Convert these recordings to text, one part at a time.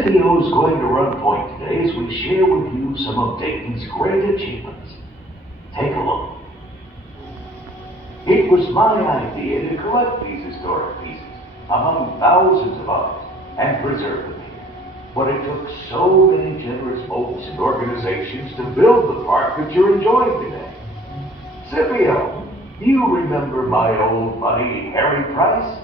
Scipio's going to run point today as we share with you some of Dayton's great achievements. Take a look. It was my idea to collect these historic pieces among thousands of others and preserve them here. But it took so many generous folks and organizations to build the park that you're enjoying today. Scipio, you remember my old buddy Harry Price?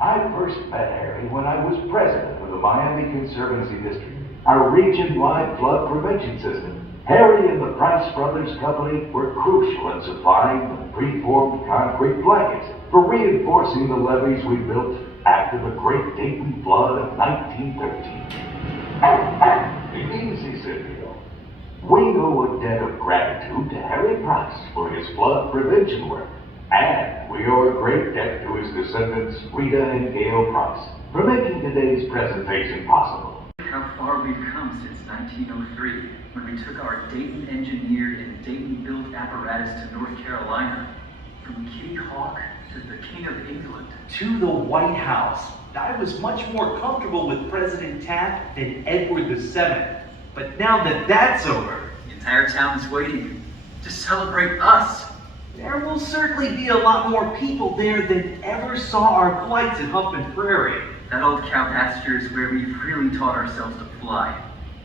I first met Harry when I was president of the Miami Conservancy District, our region-wide flood prevention system. Harry and the Price Brothers Company were crucial in supplying the preformed concrete blankets for reinforcing the levees we built after the Great Dayton Flood of 1913. Easy, Scipio. We owe a debt of gratitude to Harry Price for his flood prevention work, and we owe a great debt to his descendants, Rita and Gail Price, for making today's presentation possible. How far we've come since 1903, when we took our Dayton-engineered and Dayton-built apparatus to North Carolina. From Kitty Hawk to the King of England. To the White House. I was much more comfortable with President Taft than Edward VII. But now that that's over, The entire town is waiting to celebrate us. there will certainly be a lot more people there than ever saw our flights in Huffman Prairie. That old cow pasture is where we really taught ourselves to fly.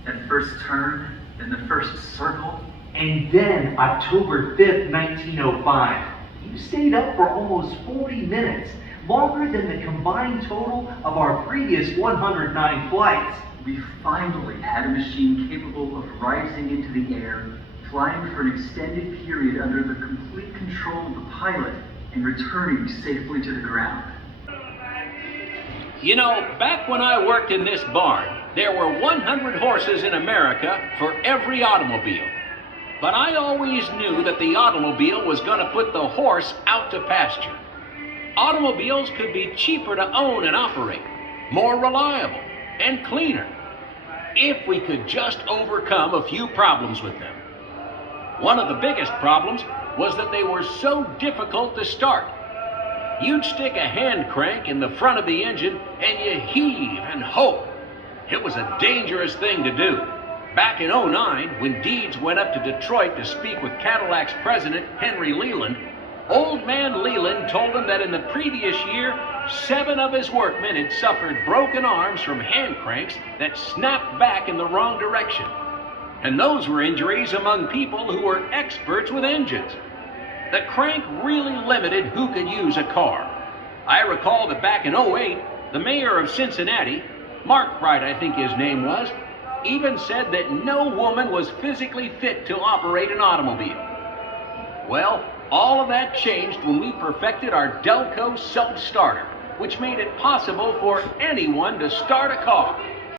That first turn, then the first circle. And then October 5th, 1905. You stayed up for almost 40 minutes, longer than the combined total of our previous 109 flights. We finally had a machine capable of rising into the air, flying for an extended period under the complete control of the pilot, and returning safely to the ground. You know, back when I worked in this barn, there were 100 horses in America for every automobile. But I always knew that the automobile was going to put the horse out to pasture. Automobiles could be cheaper to own and operate, more reliable, and cleaner, if we could just overcome a few problems with them. One of the biggest problems was that they were so difficult to start. You'd stick a hand crank in the front of the engine and you heave and hope. It was a dangerous thing to do. Back in '09, when Deeds went up to Detroit to speak with Cadillac's president, Henry Leland, Old Man Leland told him that in the previous year, 7 of his workmen had suffered broken arms from hand cranks that snapped back in the wrong direction. And those were injuries among people who were experts with engines. The crank really limited who could use a car. I recall that back in '08, the mayor of Cincinnati, Mark Wright I think his name was, even said that no woman was physically fit to operate an automobile. Well, all of that changed when we perfected our Delco self-starter, which made it possible for anyone to start a car.